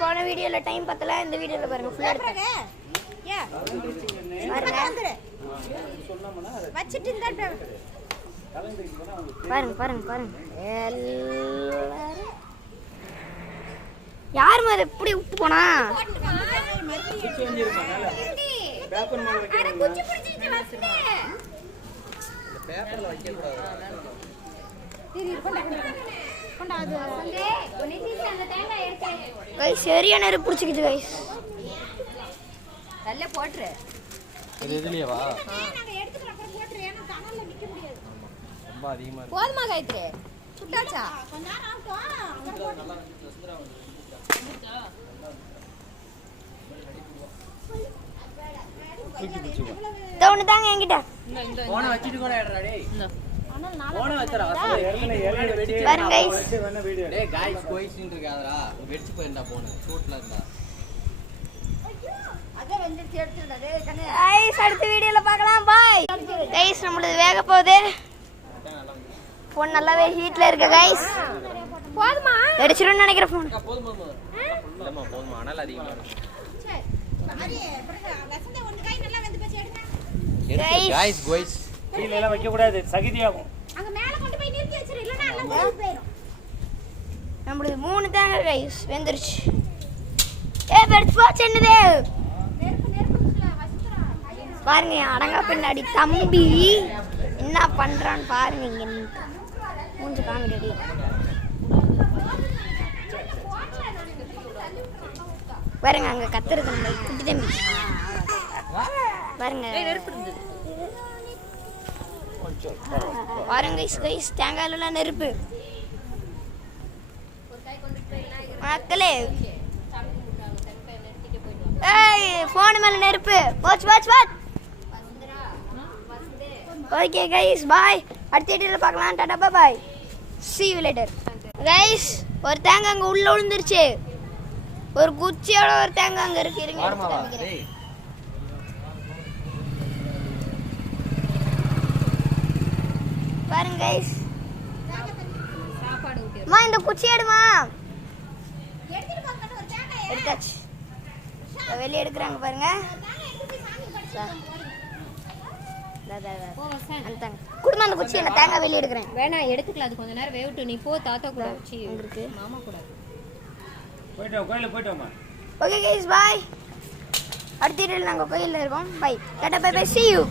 போன வீடியோல டைம் பத்தல, இந்த வீடியோல பாருங்க ஃபுல்லா எடுத்தேன். பாருங்க பாருங்க பாருங்க எல்லாரும் யார் மாதிரி எப்படி விட்டு போனா சரியான நெருப்பு பிடிச்சிக்கிச்சு கைஸ். நல்ல போட்டுரு இதுலயேவா ரொம்ப அதிகமா இருக்கு. போதுமா காயத்ரி சுட்டாச்சா தவுன தாங்க என்கிட்ட போன வச்சிட்டு கூட ஏறடா டேய். போன வச்சறா பாருங்க கைஸ். டேய் गाइस கோயிஸ்ன்னு இருக்காதடா. வெடிச்சு போயிண்டா போன ஷூட்ல இருந்தா. அத வெந்திச்சு எடுத்துடா டேய் கண்ணே. கைஸ் அடுத்த வீடியோல பார்க்கலாம். Bye guys. நம்மளுது வேக போகுது. ஃபோன் நல்லாவே ஹீட்ல இருக்கு கைஸ். போதுமா வெடிச்சிருன்னு நினைக்கிற ஃபோன். போதுமா இல்லம்மா போதுமா அனல் அதிகமா இருக்கு. சரி அரி வசந்த ஒரு கை நல்லா வெந்து போச்சு எடுங்க. गाइस கோயிஸ் கீழ எல்லாம் வைக்க கூடாது, சகிதியாகும். அங்க மேல கொண்டு போய் நிறுத்தி வச்சிரு இல்லனா எல்லாம் வெந்து போயிடும். நம்மளுது 3 தாங்க கைஸ் வெந்திருச்சு. வெடிச்சு போச்சு என்னது நெருப்புல வசந்தரா பாருங்க. அடங்கா பின்னாடி தம்பி என்ன பண்றான்னு பாருங்க. இங்க மூஞ்சி காமிடி. பாருங்க அங்க கத்துறது நம்ம குட்டி தம்பி பாருங்க. பாருங்க கைஸ் தேங்காயில நெருப்பு மக்களே. போன் மேல நெருப்பு போச்சு போச்சு போச்சு. Okay guys bye. அடுத்த வீடியோல பார்க்கலாம். Tata bye bye. see you later guys. ஒரு தேங்காய் அங்க உள்ள விழுந்துருச்சு. ஒரு குச்சியோட ஒரு தேங்காய் அங்க இருக்கு. இருங்க எடுத்து காமிக்கிறேன். பாருங்க கைஸ். சாப்பாடு ஊட்டி அம்மா இந்த குச்சி எடுமா. எடுத்துட்டு போங்க ஒரு தேங்காய் எடுத்தாச்சு. வெளியே எடுக்கிறாங்க பாருங்க. குடும்பம் அந்த குச்சி என்ன தேங்காய் வெளியே எடுக்கிறேன். வேணா எடுத்துக்கலாம். அது கொஞ்ச நேரம் வேவிட்டு நீ போ. தாத்தா கூட வச்சு இருக்கு. மாமா கூட போய்ட்டோம் கோயிலுக்கு போய்ட்டோம்மா. Okay guys bye. அடுத்த வீடியோல நாங்க கோயில்ல இருக்கோம். Bye tata bye bye see you.